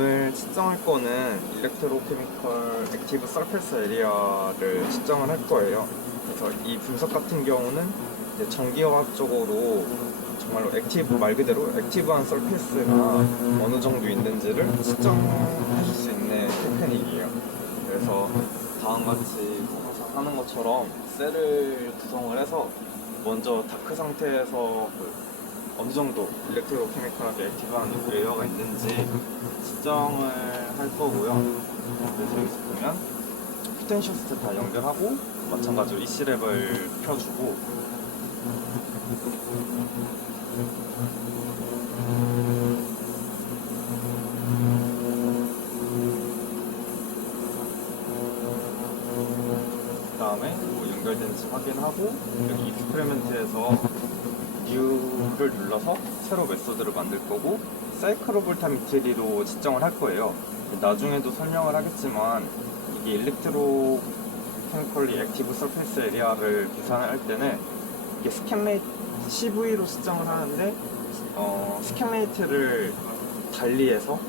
오늘 측정할 거는 일렉트로케미컬 액티브 서페이스 에리아를 측정을 할 거예요. 그래서 이 분석 같은 경우는 이제 전기화학적으로 정말로 액티브, 말 그대로 액티브한 서페이스가 어느 정도 있는지를 측정해 줄 수 있는 테크닉이에요. 그래서 다음같이 항상 하는 것처럼 셀을 구성을 해서 먼저 다크 상태에서 어느 정도 일렉트로케미컬하게 액티브한 레이어가 있는지 측정을 할 거고요. 그래서 여기서 보면 포텐시오스트 다 연결하고 마찬가지로 EC랩을 펴주고 그 다음에 뭐 연결된지 확인하고 여기 익스페리멘트에서 U를 눌러서 새로 메소드를 만들 거고 사이클로볼타미트리로 측정을 할 거예요. 나중에도 설명을 하겠지만 이게 일렉트로 케미컬리 액티브 서페이스 에리아를 계산할 때는 이게 스캔 레이트 CV로 측정을 하는데 스캔 레이트를 달리해서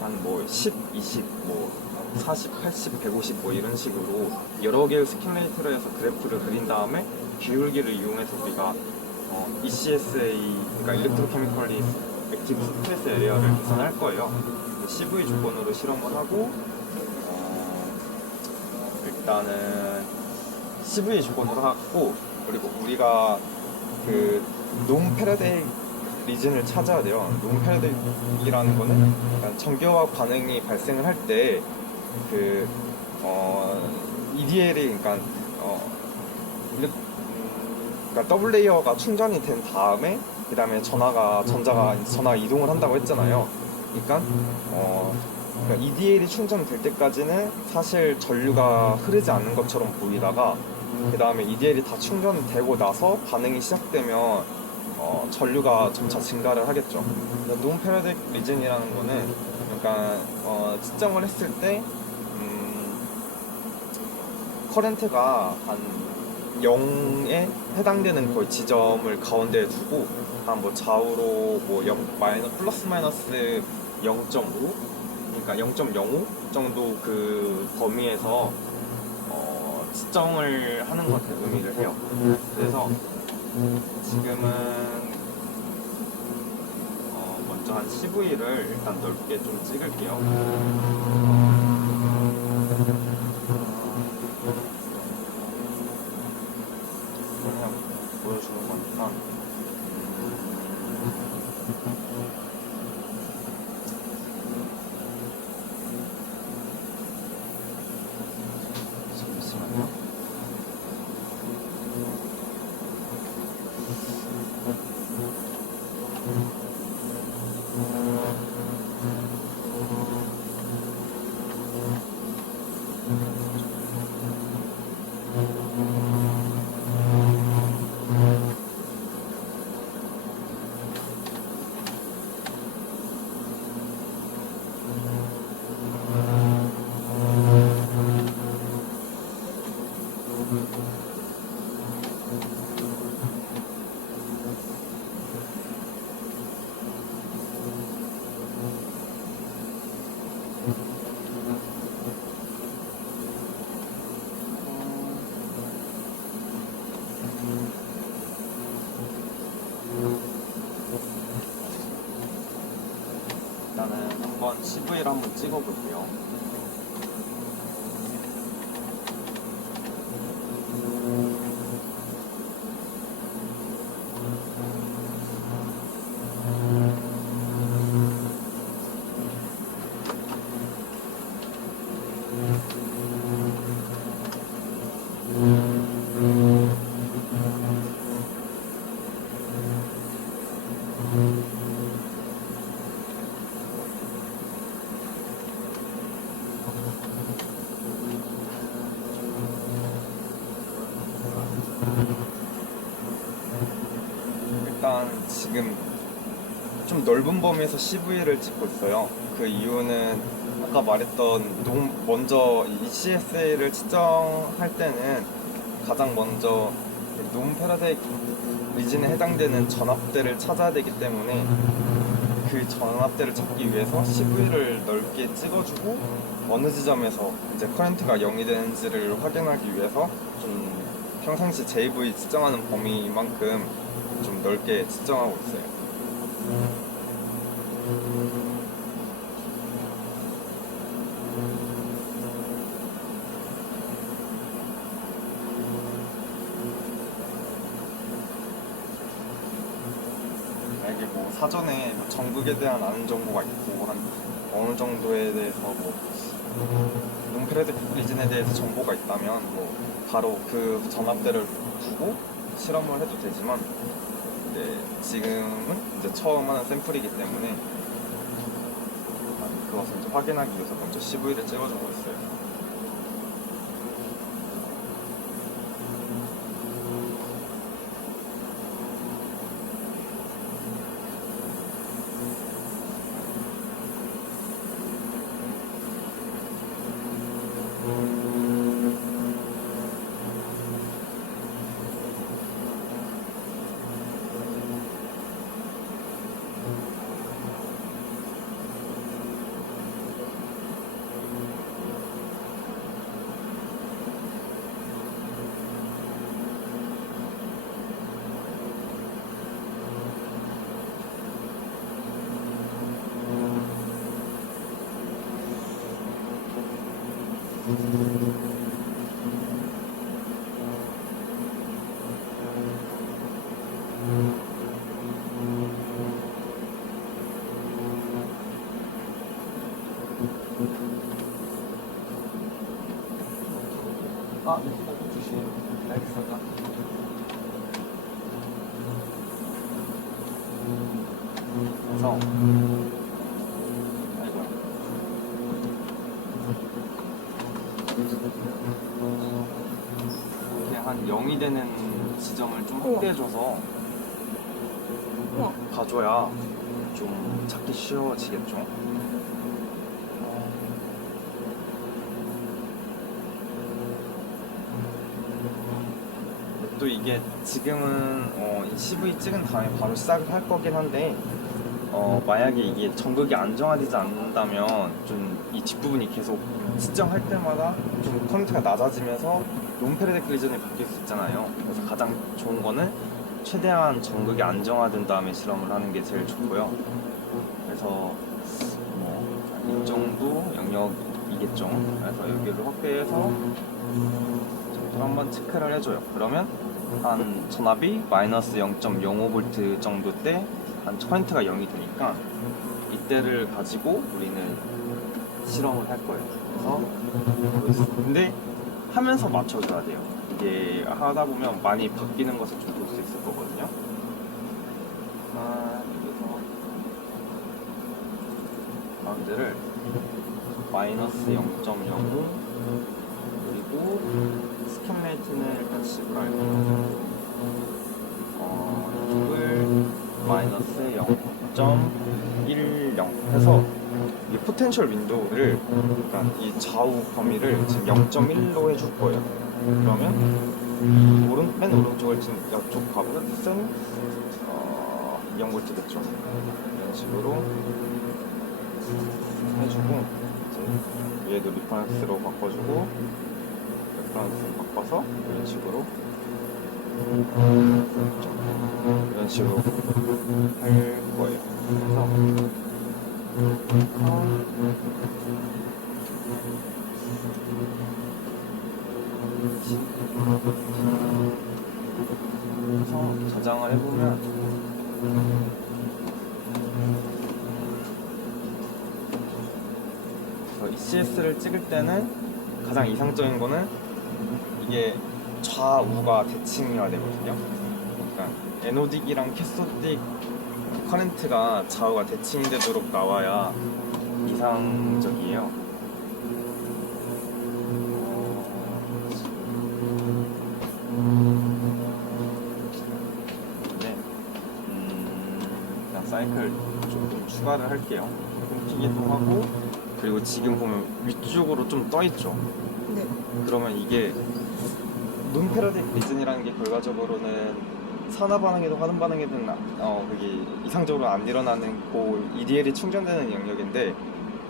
한 뭐 10, 20, 뭐 40, 80, 150 뭐 이런 식으로 여러 개의 스캔 레이트로 해서 그래프를 그린 다음에 기울기를 이용해서 우리가 ECSA, 그러니까 일렉트로케미컬리 액티브 서페이스 에리아를 계산할 거예요. CV 조건으로 실험을 하고 일단은 CV 조건으로 하고, 그리고 우리가 그 논 패러데이 리즌을 찾아야 돼요. 논 패러데이라는 거는 약간 전기화학 반응이 발생을 할 때 그 EDL이 그러니까 더블 레이어가 충전이 된 다음에 그 다음에 전화 이동을 한다고 했잖아요. 그러니까 EDL이 충전될 때까지는 사실 전류가 흐르지 않는 것처럼 보이다가 그 다음에 EDL이 다 충전되고 나서 반응이 시작되면 전류가 점차 증가를 하겠죠. 논 패러딕 리즌이라는 거는 그러니까 측정을 했을 때 커렌트가 한 0에 해당되는 거의 지점을 가운데에 두고 한 뭐 좌우로 뭐 플러스 마이너스 0.5, 그러니까 0.05 정도 그 범위에서 측정을 하는 것에 의미를 해요. 그래서 지금은 먼저 한 CV를 일단 넓게 좀 찍을게요. 그냥 보여주는 거니까. 잠시만요. 일단은 한번 CV를 한번 찍어볼게요. 일단 지금 좀 넓은 범위에서 CV를 찍고 있어요. 그 이유는 아까 말했던 먼저 ECSA를 측정할 때는 가장 먼저 논 패러데이 리진에 해당되는 전압대를 찾아야 되기 때문에 그 전압대를 잡기 위해서 CV를 넓게 찍어주고 어느 지점에서 이제 커런트가 0이 되는지를 확인하기 위해서 좀 평상시 JV 측정하는 범위만큼 좀 넓게 측정하고 있어요. 이게 뭐 사전에 뭐 전극에 대한 아는 정보가 있고 한 어느 정도에 대해서 뭐 롱페레드 리진에 대해서 정보가 있다면 뭐 바로 그 전압대를 두고 실험을 해도 되지만 지금은 이제 처음 하는 샘플이기 때문에 그것을 이제 확인하기 위해서 먼저 CV를 찍어주고 있어요. 아, 네, 주시면 알겠습니다. 그래서 아이고 이렇게 한 0이 되는 지점을 좀 확대해줘서 우와. 봐줘야 좀 찾기 쉬워지겠죠. 또 이게 지금은 이 CV 찍은 다음에 바로 시작을 할 거긴 한데 만약에 이게 전극이 안정화되지 않는다면 좀 이 뒷부분이 계속 측정할 때마다 좀 커런트가 낮아지면서 롱페레드 클리전이 바뀔 수 있잖아요. 그래서 가장 좋은 거는 최대한 전극이 안정화된 다음에 실험을 하는 게 제일 좋고요. 그래서 이 정도 영역이겠죠. 그래서 여기를 확대해서 정도를 한번 체크를 해줘요. 그러면 한 전압이 마이너스 0.05V 정도 때 한 커런트가 0이 되니까 이때를 가지고 우리는 실험을 할 거예요. 그래서 근데 하면서 맞춰줘야 돼요. 이게 하다 보면 많이 바뀌는 것을 좀 볼 수 있을 거거든요. 여기서 바운드를 마이너스 0.05 그리고 스캔 레이트는 일단 10을 할게요. 이쪽을 마이너스 0.10 해서 이 포텐셜 윈도우를 그러니까 이 좌우 범위를 지금 0.1로 해줄 거예요. 그러면 맨 오른쪽을 지금 이쪽 값은 센 0V겠죠. 이런 식으로 해주고 이제 얘도 리퍼런스로 바꿔주고 레퍼런스로 바꿔서 이런 식으로 할 거예요. 그래서 저장을 해보면 ECS를 찍을 때는 가장 이상적인 거는 이게 좌우가 대칭이어야 되거든요. 그러니까 에노딕이랑 캐소딕 커런트가 좌우가 대칭이 되도록 나와야 이상적이에요. 근데 그냥 사이클 조금 추가를 할게요. 끊기기도 하고 그리고 지금 보면 위쪽으로 좀 떠있죠. 네. 그러면 이게 논페라딕 리즌이라는 게 결과적으로는 산화 반응이든 화분 반응이든 그게 이상적으로 안 일어나는 그 EDL이 충전되는 영역인데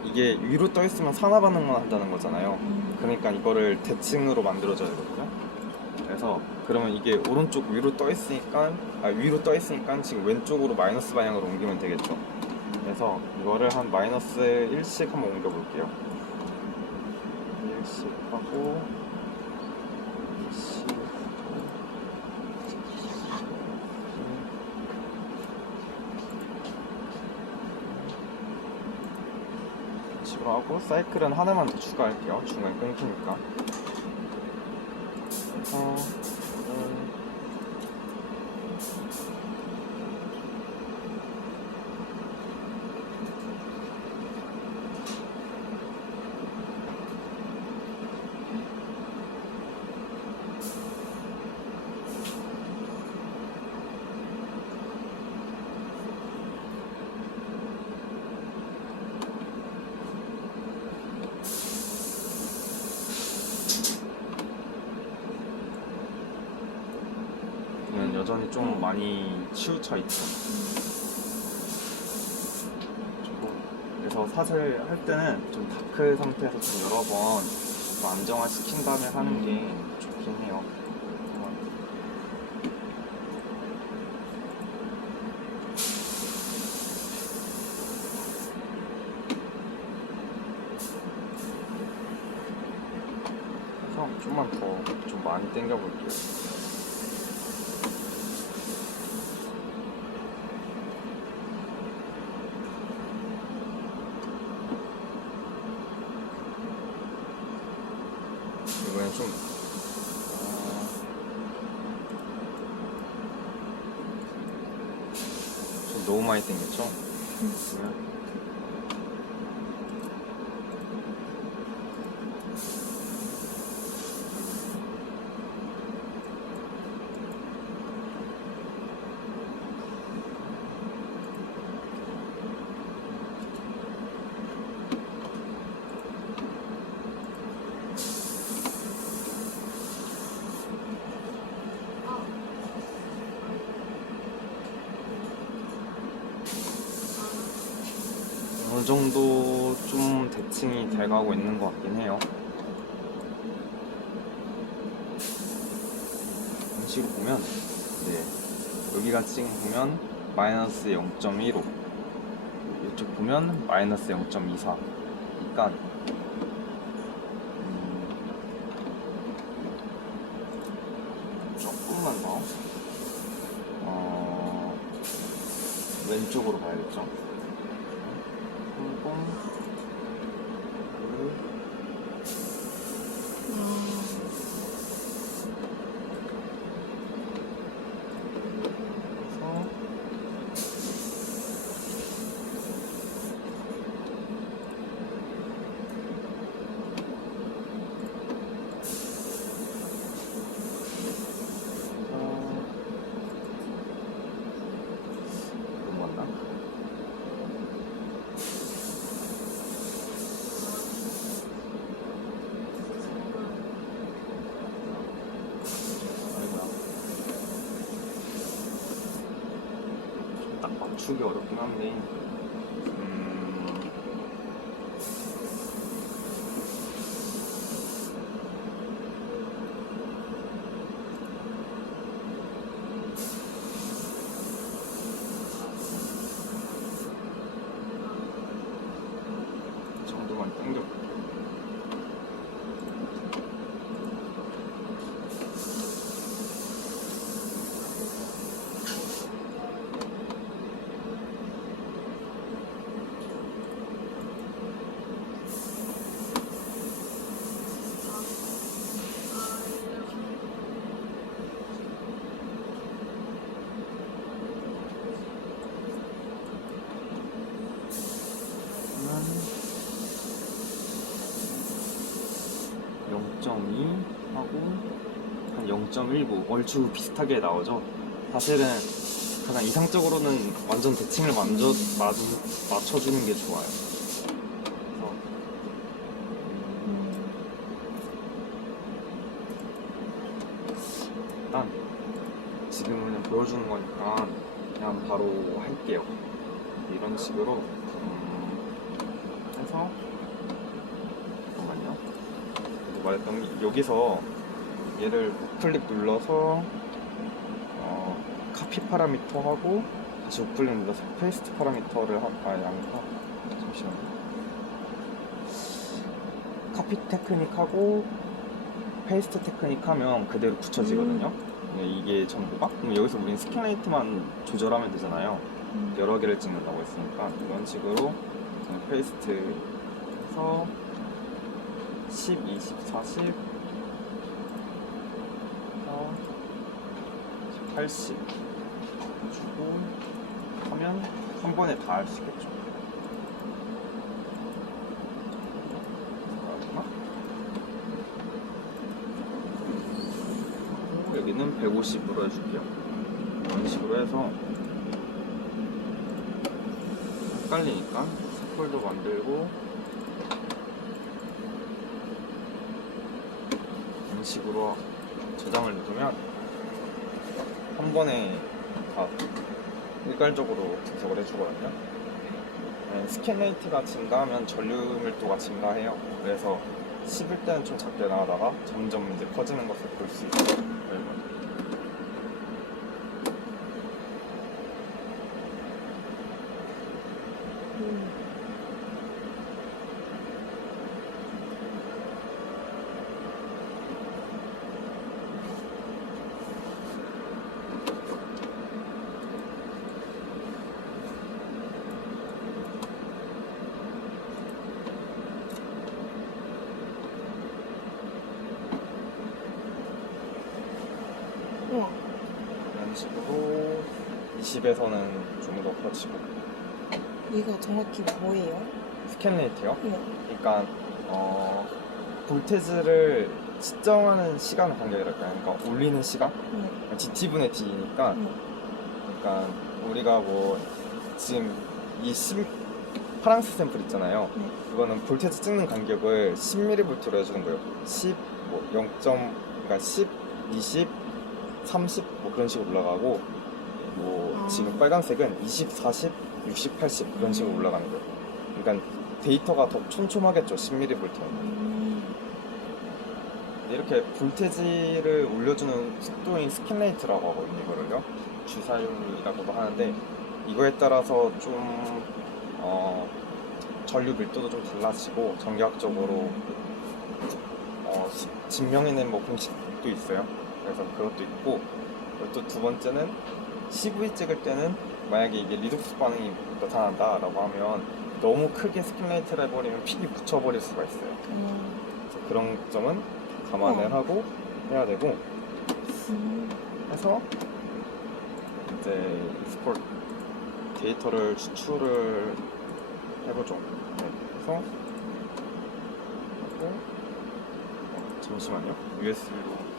이게 위로 떠 있으면 산화 반응만 한다는 거잖아요. 그러니까 이거를 대칭으로 만들어줘야 되거든요. 그래서 그러면 이게 오른쪽 위로 떠 있으니까 지금 왼쪽으로 마이너스 방향으로 옮기면 되겠죠. 그래서 이거를 한 마이너스 1씩 한번 옮겨 볼게요. 1씩 하고 2씩 식으로 하고 사이클은 하나만 더 추가할게요. 중간에 끊기니까. 여전히 좀 많이 치우쳐 있죠. 그래서 사실 할 때는 좀 다크 상태에서 좀 여러 번 좀 안정화시킨 다음에 하는 게 좋긴 해요. 그래서 좀만 더 좀 많이 당겨 볼게요. 이번엔 좀 너무 많이 당겼죠? 어느 정도 좀 대칭이 돼가고 있는 것 같긴 해요. 이런 식으로 보면, 여기가 지금 보면 마이너스 0.15, 이쪽 보면 마이너스 0.24. 그러니까 조금만 더 왼쪽으로 가야겠죠. 딱 맞추기 어렵긴 한데 이 정도만 당겨볼게요. 한 0.2 하고 한 0.19 얼추 비슷하게 나오죠. 사실은 가장 이상적으로는 완전 대칭을 맞춰주는 게 좋아요. 그래서 일단 지금은 보여드릴게요. 보여주는 거니까 그냥 바로 할게요. 이런 식으로 해서 잠깐만요. 말했던 게 여기서 얘를 우클릭 눌러서 카피 파라미터 하고 다시 우클릭 눌러서 페이스트 파라미터를 잠시만요. 카피 테크닉 하고 페이스트 테크닉 하면 그대로 붙여지거든요. 네, 이게 전부가. 그럼 여기서 우린 스캔레이트만 조절하면 되잖아요. 여러 개를 찍는다고 했으니까 이런 식으로 저는 페이스트 해서 10, 20, 40 80 주고 하면 한 번에 다 할 수 있겠죠. 여기는 150으로 해줄게요. 이런 식으로 해서 헷갈리니까 스폴도 만들고 이런 식으로 저장을 누르면 한 번에 다 일괄적으로 분석을 해주거든요. 스캔 레이트가 증가하면 전류 밀도가 증가해요. 그래서 씹을 때는 좀 작게 나가다가 점점 이제 커지는 것을 볼 수 있어요. 우와. 이런 식으로 20에서는 좀 더 커지고. 이거 정확히 뭐예요? 스캔 레이트요? 우와. 그러니까 볼테지를 측정하는 시간 간격이랄까요? 그러니까 올리는 시간? 우와. GT분의 D니까 우와. 그러니까 우리가 뭐 지금 이 파랑색 샘플 있잖아요. 네. 그거는 볼테지 찍는 간격을 10mV로 해주는 거예요. 10, 뭐 0. 그러니까 10, 20, 30 뭐 그런 식으로 올라가고 뭐 지금 빨간색은 20, 40, 60, 80 그런 식으로 올라가는 거예요. 그러니까 데이터가 더 촘촘하겠죠. 10mV는. 이렇게 볼테지를 올려주는 속도인 스캔 레이트라고 하거든요. 이거를요. 주사율이라고도 하는데 이거에 따라서 좀 전류 밀도도 좀 달라지고 전략적으로 증명해낸 뭐 공식도 있어요. 그래서 그것도 있고 또 두 번째는 CV 찍을 때는 만약에 이게 리독스 반응이 나타난다라고 하면 너무 크게 스캔 레이트를 해버리면 픽이 붙여버릴 수가 있어요. 그래서 그런 점은 감안을 하고 해야 되고 해서 이제 익스포트 데이터를 추출을 해보죠. 네, 그래서 하고 잠시만요. USB로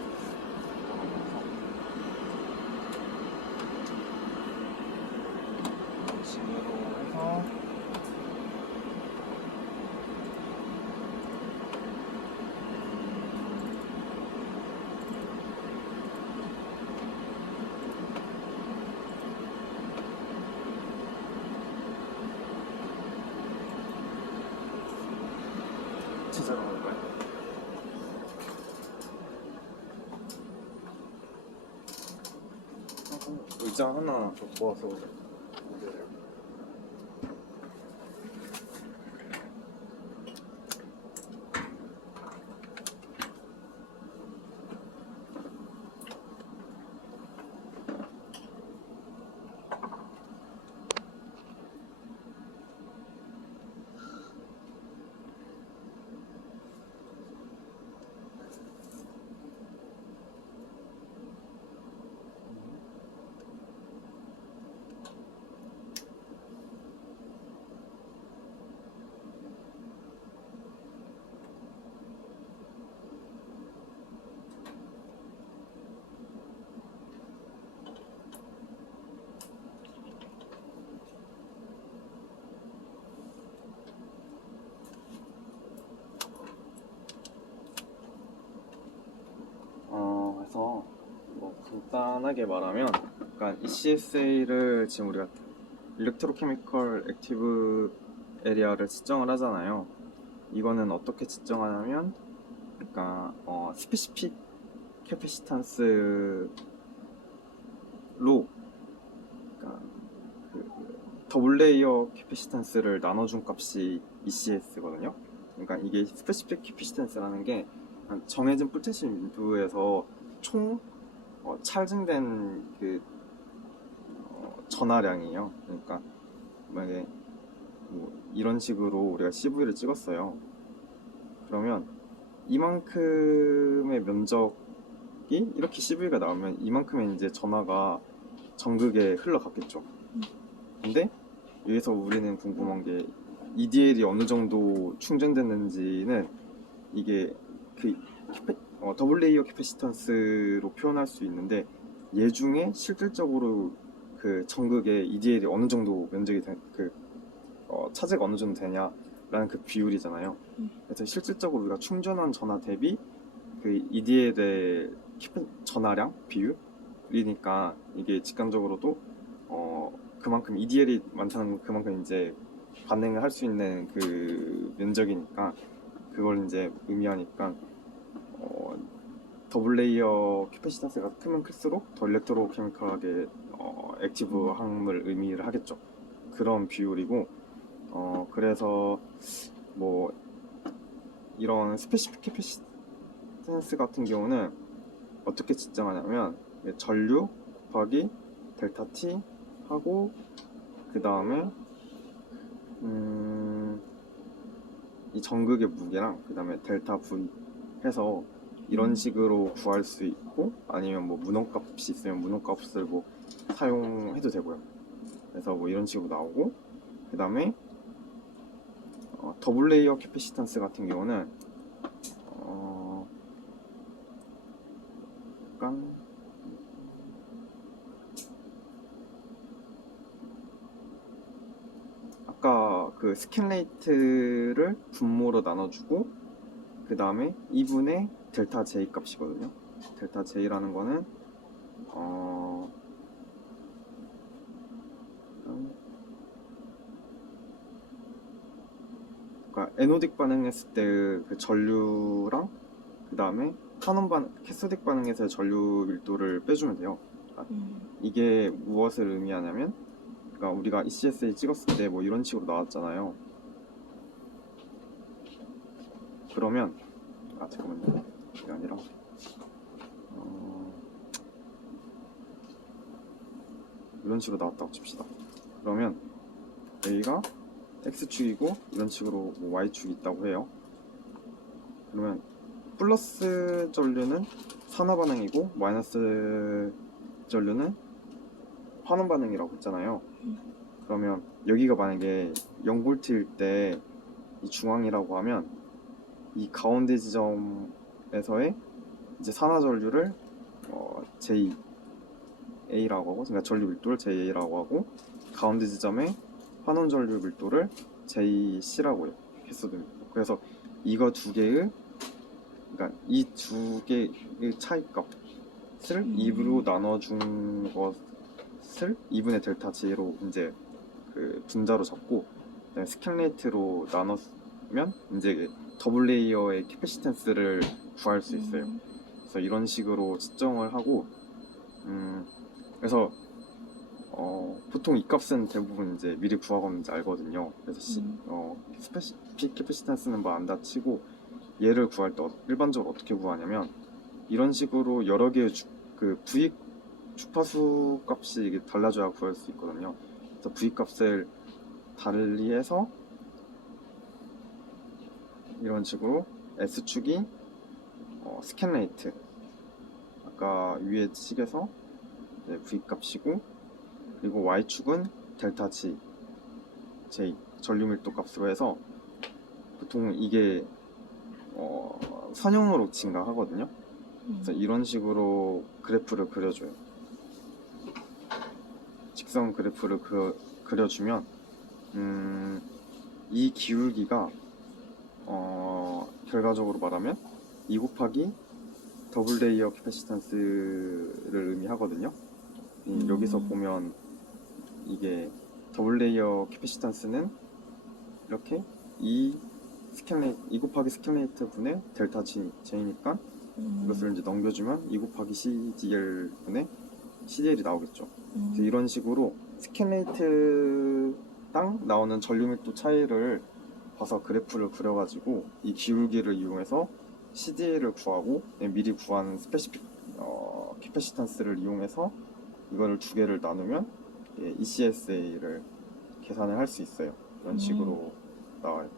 식으로 해서 제자로 하는 거예요. 의자 하나 더 구워서 그래서 뭐 간단하게 말하면 그러니까 ECSA를 지금 우리가 일렉트로케미컬 액티브 에리아를 지정을 하잖아요. 이거는 어떻게 지정하냐면, 그러니까 스페시픽 캐패시탄스로, 그러니까 그 더블 레이어 캐패시탄스를 나눠준 값이 ECS거든요. 그러니까 이게 스페시픽 캐패시탄스라는 게 정해진 뿔테시 윈도우에서 총 찰증된 그 전하량이에요. 그러니까 만약에 뭐 이런 식으로 우리가 CV를 찍었어요. 그러면 이만큼의 면적이 이렇게 CV가 나오면 이만큼의 이제 전하가 전극에 흘러갔겠죠. 근데 여기서 우리는 궁금한 게 EDL이 어느 정도 충전됐는지는 이게 그 더블 레이어 캐패시턴스로 표현할 수 있는데, 얘 중에 실질적으로 그 전극에 EDL이 어느 정도 면적이 차지가 어느 정도 되냐라는 그 비율이잖아요. 그래서 실질적으로 우리가 충전한 전하 대비 그 EDL의 전하량 비율이니까 이게 직관적으로도 그만큼 EDL이 많다는 건 그만큼 이제 반응을 할 수 있는 그 면적이니까, 그걸 이제 의미하니까 더블 레이어 캐패시턴스가 크면 클수록 더 일렉트로케미컬하게 액티브 함을 의미를 하겠죠. 그런 비율이고, 그래서 뭐 이런 스페시픽 캐패시턴스 같은 경우는 어떻게 측정하냐면, 전류 곱하기 델타 T 하고 그 다음에 이 전극의 무게랑 그 다음에 델타 V 해서 이런 식으로 구할 수 있고, 아니면 뭐 문헌값이 있으면 문헌값을 뭐 사용해도 되고요. 그래서 뭐 이런 식으로 나오고, 그 다음에 더블 레이어 캐패시턴스 같은 경우는 약간 아까 그 스캔 레이트를 분모로 나눠주고 그 다음에 2분의 델타 J 값이거든요. 델타 J라는 거는 그러니까 에노딕 반응했을 때 그 전류랑 그 다음에 캐소딕 반응에서의 전류 밀도를 빼주면 돼요. 그러니까 이게 무엇을 의미하냐면, 그러니까 우리가 ECSA 찍었을 때 뭐 이런 식으로 나왔잖아요. 그러면 잠깐만요. 이게 아니라 이런 식으로 나왔다고 칩시다. 그러면 여기가 X축이고 이런 식으로 뭐 Y축이 있다고 해요. 그러면 플러스 전류는 산화 반응이고 마이너스 전류는 환원 반응이라고 했잖아요. 그러면 여기가 만약에 0V일 때 이 중앙이라고 하면, 이 가운데 지점에서의 이제 산화 전류를 JA라고 하고, 그러니까 전류 밀도를 JA라고 하고, 가운데 지점의 환원 전류 밀도를 JC라고 해요. 캐소드 밀도. 그래서 이거 두 개의, 그러니까 이 두 개의 차이값을 2로 나눠준 것을 2분의 델타 J로 이제 그 분자로 잡고, 그다음에 스캔 레이트로 나눴으면 이제 더블 레이어의 캐패시턴스를 구할 수 있어요. 그래서 이런 식으로 측정을 하고, 그래서 보통 이 값은 대부분 이제 미리 구하고 이제 알거든요. 그래서 스페시픽 캐패시턴스는 뭐 안 다치고, 얘를 구할 때 일반적으로 어떻게 구하냐면, 이런 식으로 여러 개의 그 V 주파수 값이 이게 달라져야 구할 수 있거든요. 그래서 V 값을 달리해서 이런 식으로 S축이 스캔 레이트, 아까 위에 식에서 V 값이고, 그리고 Y축은 델타 G, J 전류 밀도 값으로 해서, 보통 이게 선형으로 증가하거든요. 그래서 이런 식으로 그래프를 그려줘요. 직선 그래프를 그려주면 이 기울기가 결과적으로 말하면 2 곱하기 더블 레이어 캐패시턴스를 의미하거든요. 여기서 보면 이게 더블 레이어 캐패시턴스는 이렇게 2 곱하기 스캔레이트 분의 델타 J니까 이것을 이제 넘겨주면 2 곱하기 CDL 분의 CDL이 나오겠죠. 그래서 이런 식으로 스캔레이트당 나오는 전류 밀도 차이를 봐서 그래프를 그려가지고 이 기울기를 이용해서 CDL을 구하고 미리 구한 캐패시턴스를 이용해서 이거를 두 개를 나누면 ECSA를 계산을 할 수 있어요. 이런 식으로 나와요.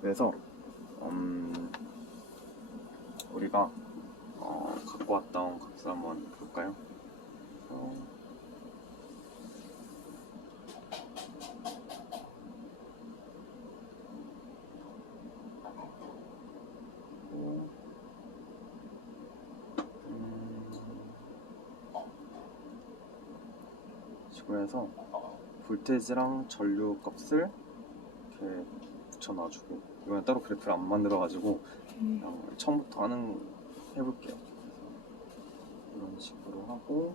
그래서 우리가 갖고 왔던 값을 한번 볼까요? 식으로 해서 볼테이지랑 전류 값을 이렇게 붙여놔주고, 이건 따로 그래프를 안 만들어가지고 그냥 처음부터 해볼게요. 그래서 이런 식으로 하고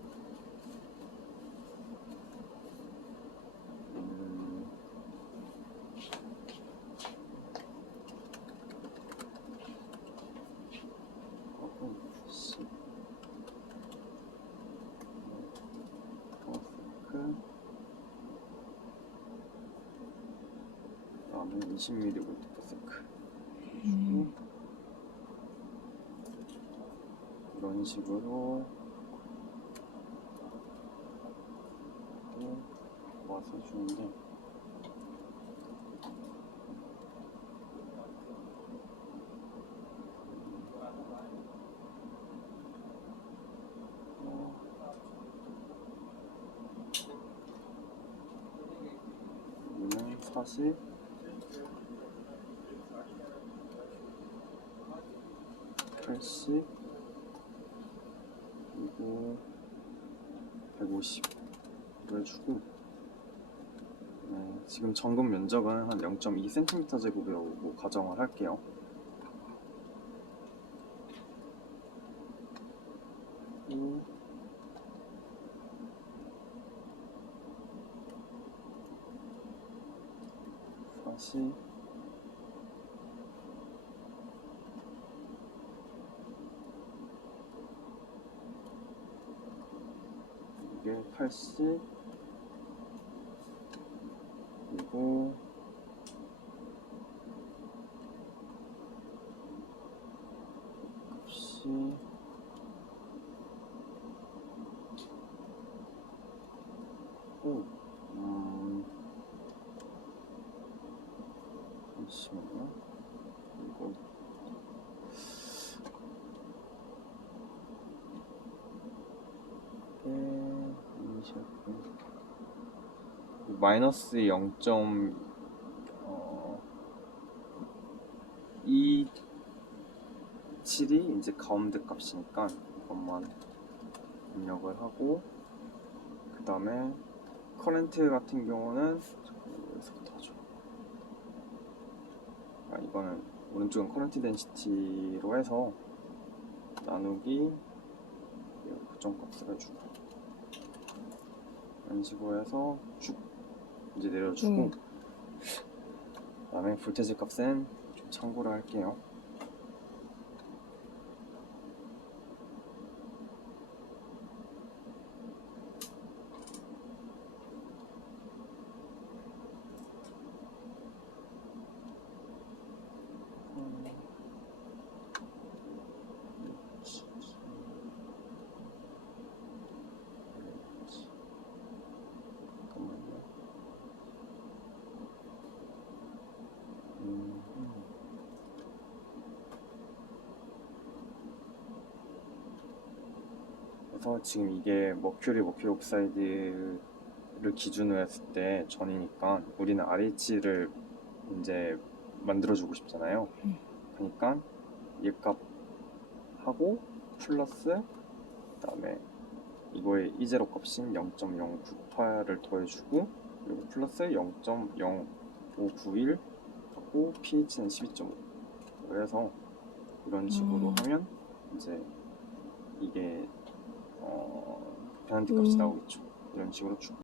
그다음에 20mV/s 이런 식으로 모아서 해주는데, 여기는 40, 80, 그리고 150로 해주고, 지금 점검 면적은 한 0.2cm 제곱이라고 가정을 할게요. 다시 이게 80, 그리고 90, 잠시만요. 이거 마이너스 0.27이 이제 가운데 값이니까 이것만 입력을 하고, 그 다음에 커렌트 같은 경우는 여기서부터 하죠. 이거는 오른쪽은 커렌트 덴시티로 해서 나누기 고정값을 해주고, 이런 식으로 해서 쭉 이제 내려주고, 그 다음에 볼테이지 값은 좀 참고를 할게요. 그래서 지금 이게 머큐리 옥사이드를 기준으로 했을 때 전이니까 우리는 RH를 이제 만들어주고 싶잖아요. 그러니까 얘 값하고 플러스, 그 다음에 이거의 이제로 값인 0.098을 더해주고, 그리고 플러스 0.0591 하고 pH는 12.5. 그래서 이런 식으로 하면 이제 이게 변환티 값이 나오겠죠. 이런 식으로 쭉